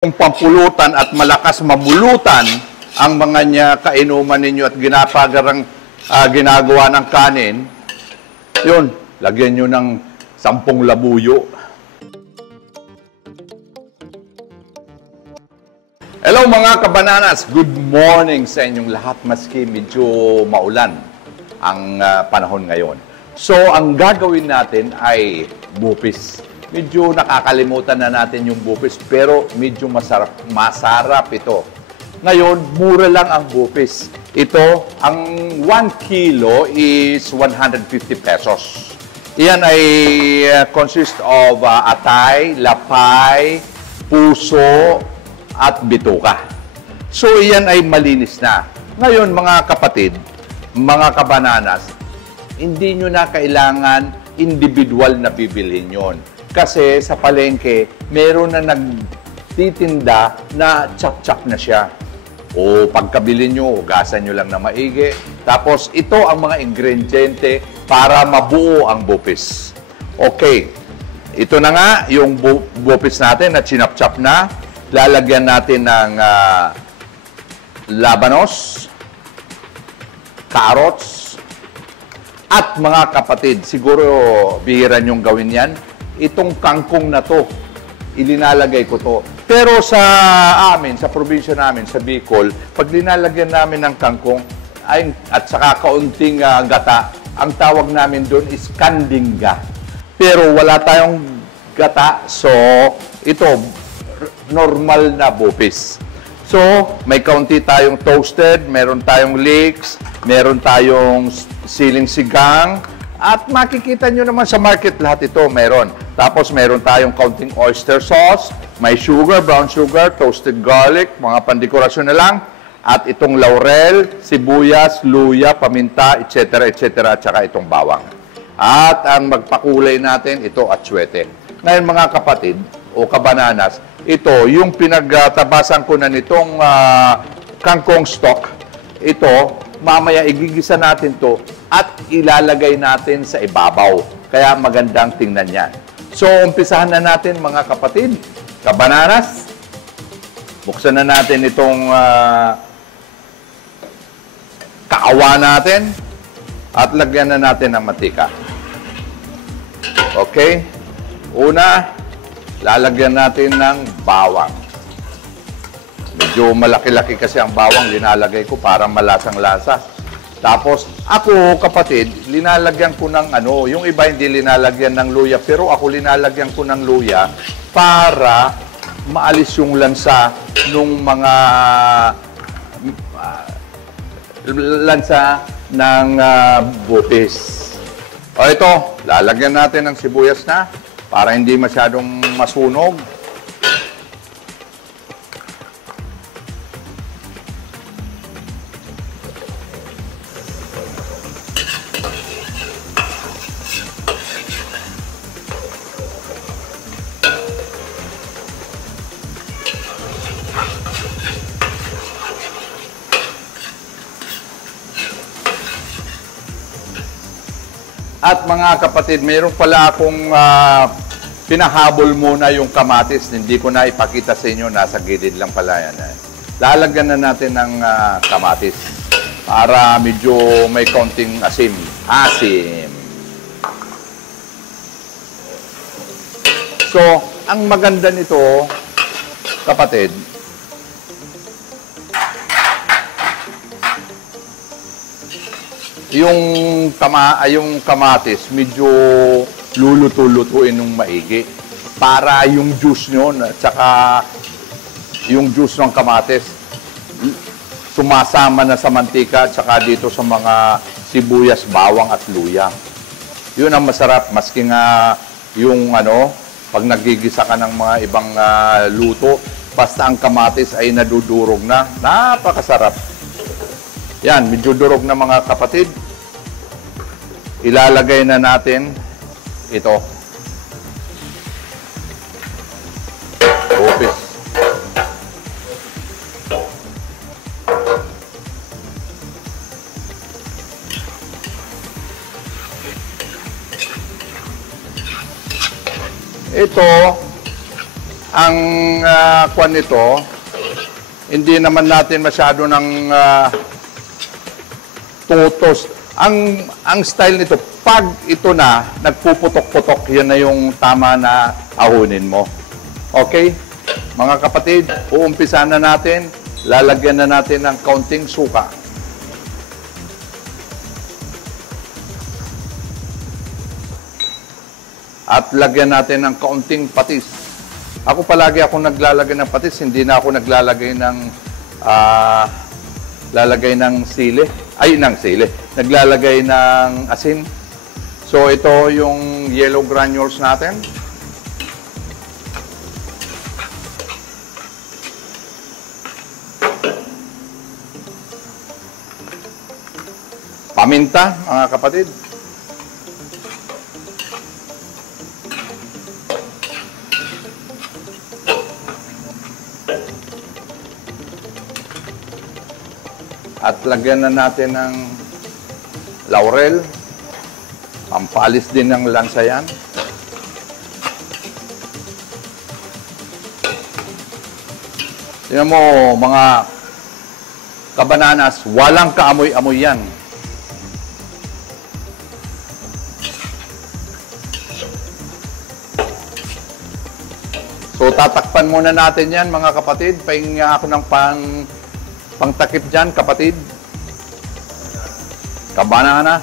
Kung pampulutan at malakas mabulutan ang mga niya kainuman ninyo at ginagawa ng kanin, yun, lagyan nyo ng 10 labuyo. Hello mga kabananas! Good morning sa inyong lahat maski medyo maulan ang panahon ngayon. So, ang gagawin natin ay bupis. Medyo nakakalimutan na natin yung bupis, pero medyo masarap ito. Ngayon, mura lang ang bupis. Ito, ang 1 kilo is 150 pesos. Iyan ay consist of atay, lapay, puso, at bituka. So, iyan ay malinis na. Ngayon, mga kapatid, mga kabananas, hindi nyo na kailangan individual na bibilhin yon. Kasi sa palengke, meron na nagtitinda na chop-chop na siya. O pagkabili nyo, hugasan nyo lang na maigi. Tapos ito ang mga ingrediente para mabuo ang bupis. Okay, ito na nga yung bupis natin na chinap-chop na. Lalagyan natin ng labanos, carrots, at mga kapatid, siguro bihira nyong gawin yan. Itong kangkong na to, ilinalagay ko to. Pero sa amin, sa probinsya namin, sa Bicol, pag linalagyan namin ng kangkong at saka kaunting gata, ang tawag namin doon is kandingga. Pero wala tayong gata, so ito, normal na bupis. So, may kaunti tayong toasted, meron tayong leeks, meron tayong siling sigang, at makikita nyo naman sa market lahat ito, meron. Tapos meron tayong kaunting oyster sauce, may sugar, brown sugar, toasted garlic, mga pandekorasyon na lang. At itong laurel, sibuyas, luya, paminta, etc. etc. at saka itong bawang. At ang magpakulay natin, ito atsuete. Ngayon mga kapatid, o kabananas, ito yung pinagtabasan ko na nitong kangkong stock. Ito, mamaya igigisa natin to at ilalagay natin sa ibabaw. Kaya magandang tingnan yan. So, umpisahan na natin mga kapatid, kabananas. Buksan na natin itong kaawa natin at lagyan na natin ng mantika. Okay? Una, lalagyan natin ng bawang. Medyo malaki-laki kasi ang bawang linalagay ko para malasang-lasa. Tapos, ako, kapatid, linalagyan ko ng yung iba hindi linalagyan ng luya, pero ako linalagyan ko ng luya para maalis yung lansa nung mga lansa ng bupis. O ito, lalagyan natin ng sibuyas na para hindi masyadong masunog. At mga kapatid, mayroon pala akong pinahabol muna yung kamatis. Hindi ko na ipakita sa inyo. Nasa gilid lang pala yan. Lalagyan na natin ng kamatis para medyo may konting asim. So, ang maganda nito, kapatid, yung kamatis, medyo luluto-lutuin ng maigi para yung juice nyo at saka yung juice ng kamatis sumasama na sa mantika at saka dito sa mga sibuyas, bawang at luya. Yun ang masarap, maski nga yung pag nagigisa ka ng mga ibang luto, basta ang kamatis ay nadudurog na, napakasarap. Yan, medyo durog na mga kapatid. Ilalagay na natin ito. Bupis. Ito, Ang kwan nito, hindi naman natin masyado ng tutos. Ang style nito, pag ito na, nagpuputok-putok, yan na yung tama na ahunin mo. Okay? Mga kapatid, uumpisa na natin. Lalagyan na natin ng kaunting suka. At lagyan natin ng kaunting patis. Ako palagi akong naglalagay ng patis, hindi na ako naglalagay ng sili. Naglalagay ng asin. So ito yung yellow granules natin. Paminta, mga kapatid. At lagyan na natin ng laurel. Pampalis din ng lansa yan. Tingnan mo, mga kabananas, walang kaamoy-amoy yan. So, tatakpan muna natin yan, mga kapatid. Pahinga ako ng pangtakip dyan, kapatid. Kabanana.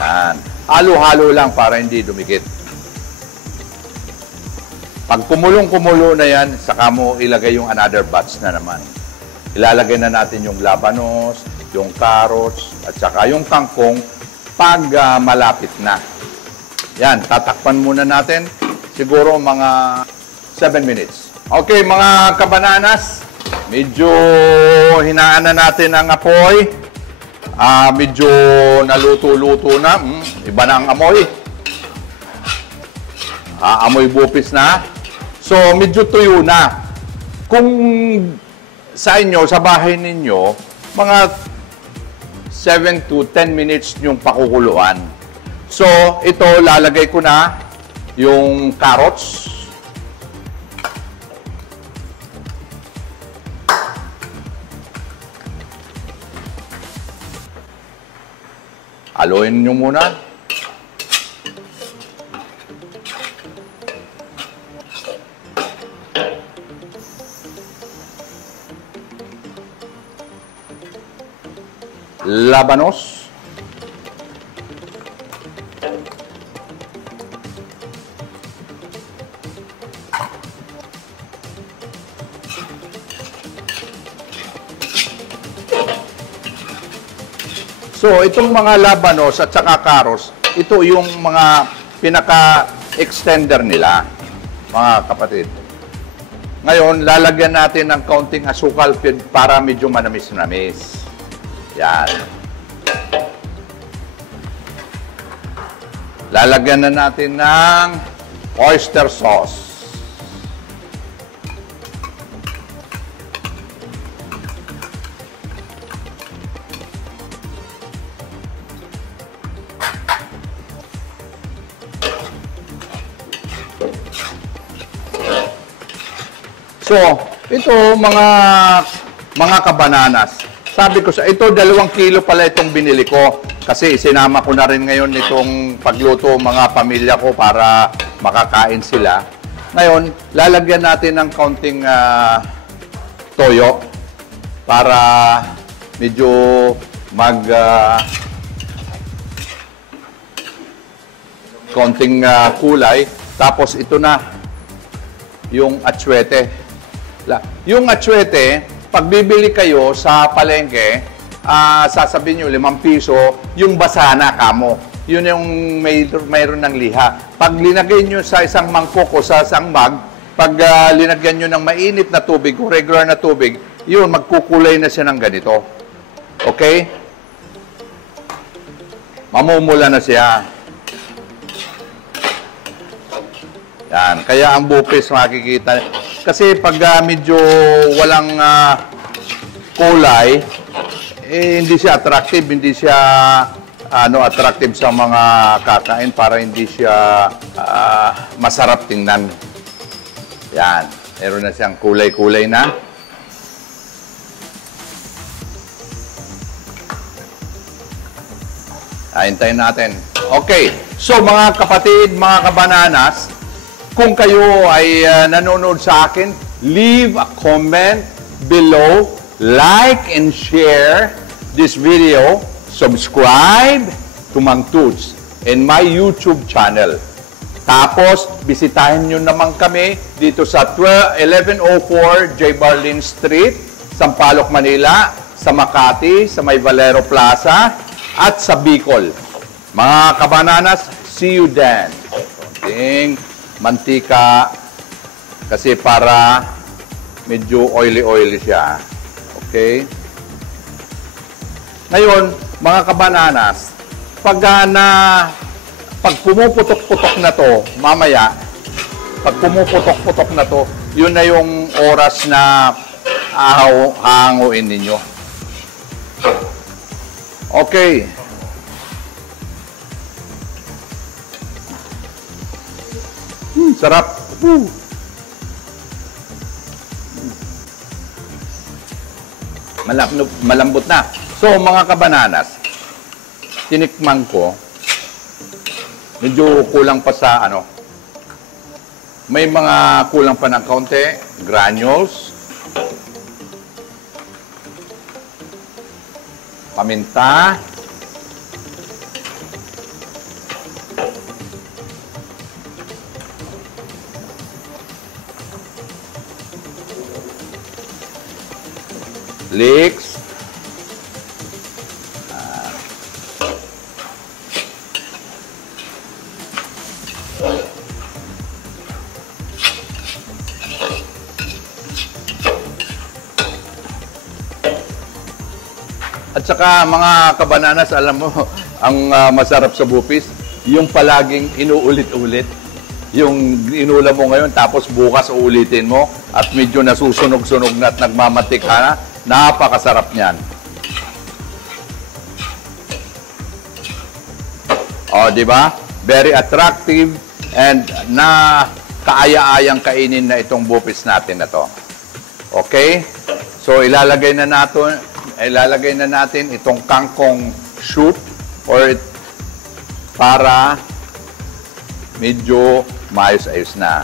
Yan. Halo-halo lang para hindi dumikit. Pag kumulong-kumulo na yan, saka mo ilagay yung another batch na naman. Ilalagay na natin yung labanos, yung carrots, at saka yung kangkong pag malapit na. Yan, tatakpan muna natin. Siguro mga 7 minutes. Okay, mga kabananas, medyo hinaan na natin ang apoy. Medyo naluto-luto na. Iba na ang amoy. Amoy bupis na. So, medyo tuyo na. Kung sa inyo, sa bahay ninyo, mga 7 to 10 minutes yung pakukuluan. So, ito, lalagay ko na yung carrots. Haluin nyo muna. Labanos. So, itong mga labanos at saka carrots, ito yung mga pinaka-extender nila, mga kapatid. Ngayon, lalagyan natin ng kaunting asukal para medyo manamis-namis. Yan. Lalagyan na natin ng oyster sauce. So, ito mga kabananas. Sabi ko sa ito, 2 kilo pala itong binili ko. Kasi sinama ko na rin ngayon itong pagluto mga pamilya ko para makakain sila. Ngayon, lalagyan natin ng kaunting toyo para medyo kaunting kulay. Tapos ito na, yung atsuete. Yung atsuete, pag bibili kayo sa palengke, sasabihin nyo 5 piso, yung basa na kamo. Yun yung mayroon ng liha. Pag linagay nyo sa isang mangkok o sa isang mug, pag linagyan nyo ng mainit na tubig o regular na tubig, yun, magkukulay na siya ng ganito. Okay? Mamumula na siya. Yan. Kaya ang bupis makikita. Kasi pag medyo walang kulay, hindi siya attractive, hindi siya attractive sa mga kakain para hindi siya masarap tingnan. Yan. Meron na siyang kulay-kulay na. Hintayin natin. Okay. So, mga kapatid, mga kabananas, kung kayo ay nanonood sa akin, leave a comment below, like and share this video, subscribe to Mang Toots and my YouTube channel. Tapos, bisitahin nyo naman kami dito sa 1104 J. Barlin Street, Sampaloc, Manila, sa Makati, sa May Valero Plaza, at sa Bicol. Mga kabananas, see you then. Konting mantika kasi para medyo oily-oily siya. Okay? Ngayon, mga kabananas, pag pumuputok-putok na to, mamaya, pag pumuputok-putok na to, yun na yung oras na aanguin ninyo. Okay. Sarap. Malambot na. So, mga kabananas, tinikman ko, medyo kulang pa sa may mga kulang pa ng kaunti, granules, paminta, leeks, at saka mga kabananas, alam mo, ang masarap sa bupis, yung palaging inuulit-ulit. Yung inulam mo ngayon, tapos bukas uulitin mo, at medyo nasusunog-sunog na at nagmamatik ka na, napakasarap niyan. O, di ba? Very attractive and na kaaya-ayang kainin na itong bupis natin na to. Okay? So, ilalagay na natin itong kangkong shoot or para medyo maayos-ayos na.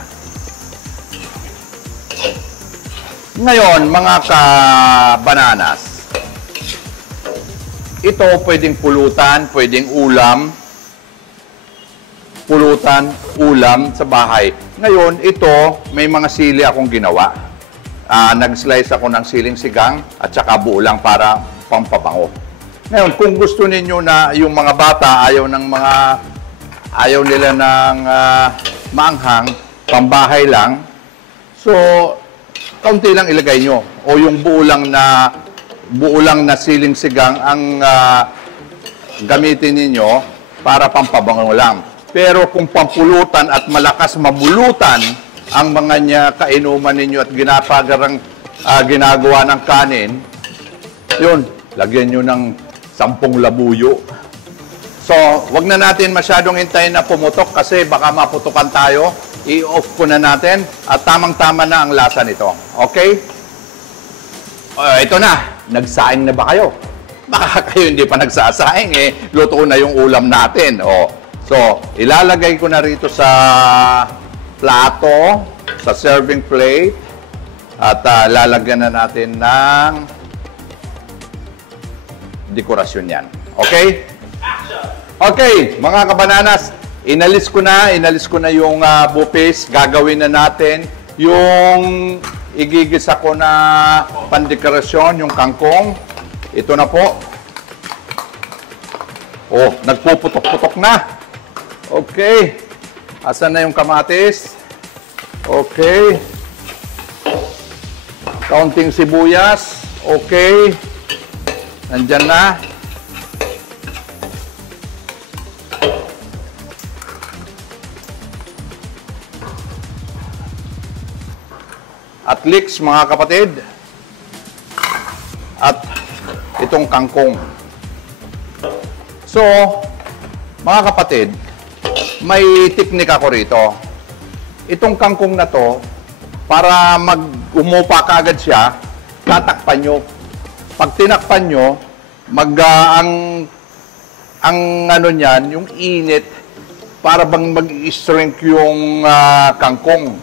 Ngayon, mga ka-bananas, ito pwedeng pulutan, pwedeng ulam, pulutan, ulam sa bahay. Ngayon, ito, may mga sili akong ginawa. Nag-slice ako ng siling sigang at saka buo lang para pampabango. Ngayon, kung gusto ninyo na yung mga bata ayaw nila ng maanghang, pambahay lang, so kaunti lang ilagay nyo. O yung buo lang na siling sigang ang gamitin ninyo para pampabango lang. Pero kung pampulutan at malakas mabulutan ang mga kainuman ninyo at ginagawa ng kanin, yun, lagyan nyo ng 10 labuyo. So, wag na natin masyadong hintayin na pumutok kasi baka maputukan tayo. I-off ko na natin at tamang-tama na ang lasa nito. Okay? Ito na. Nagsaing na ba kayo? Baka kayo hindi pa nagsasaing luto na yung ulam natin. So, ilalagay ko na rito sa plato, sa serving plate, at lalagyan na natin ng dekorasyon yan. Okay? Okay, mga kabananas, inalis ko na yung bupis. Gagawin na natin yung igigisa ko na pandekorasyon, yung kangkong. Ito na po. Oh, nagpuputok-putok na. Okay. Asan na yung kamatis? Okay. Kaunting sibuyas. Okay. Nandyan na. At leeks, mga kapatid. At itong kangkong. So, mga kapatid, may teknik ako rito. Itong kangkong na to, para umupa kagad siya, tatakpan nyo. Pag tinakpan nyo, ang ano niyan, yung init, para bang mag-shrink yung kangkong.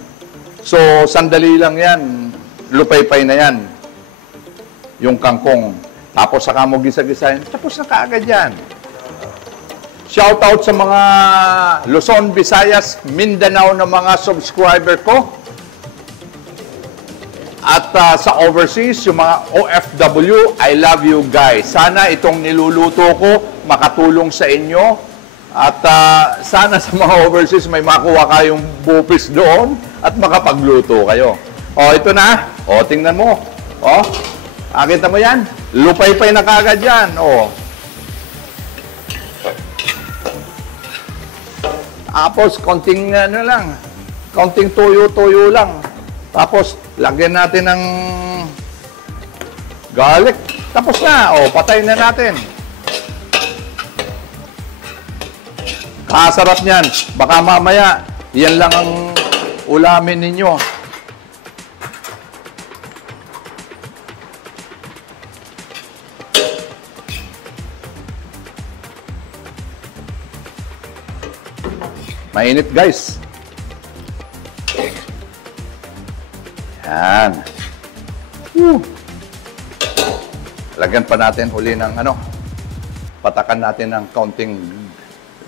So, sandali lang yan. Lupay-pay na yan. Yung kangkong. Tapos saka mo gisa-gisahin. Tapos na kaagad yan. Shoutout sa mga Luzon, Visayas, Mindanao na mga subscriber ko. At sa overseas, yung mga OFW, I love you guys. Sana itong niluluto ko makatulong sa inyo. At sana sa mga overseas may makuha kayong bupis doon at makapagluto kayo. O, ito na. O, tingnan mo. O, nakita mo yan? Lupay-pay na kagad yan. O. Tapos, konting ano lang. Konting tuyo-tuyo lang. Tapos, lagyan natin ng garlic. Tapos na. O, patay na natin. Kasarap niyan. Baka mamaya, yan lang ang ulamin ninyo. Mainit, guys. Yan. Lagyan pa natin uli ng ano, patakan natin ng kaunting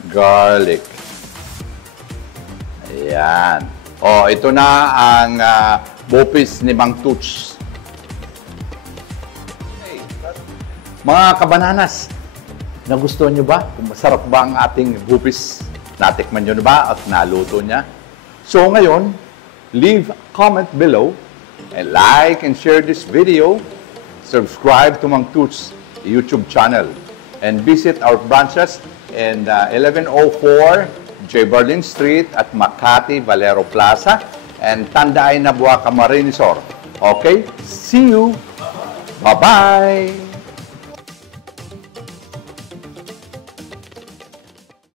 garlic. Ayan. O, ito na ang bupis ni Mang Toots. Mga kabananas, nagustuhan nyo ba? Masarap ba ang ating bupis? Natikman nyo na ba at naluto niya? So ngayon, leave a comment below and like and share this video. Subscribe to Mang Toots YouTube channel and visit our branches in 1104 J. Berlin Street at Makati Valero Plaza and Tandaay Nabua Camarines Sur. Okay? See you! Bye-bye!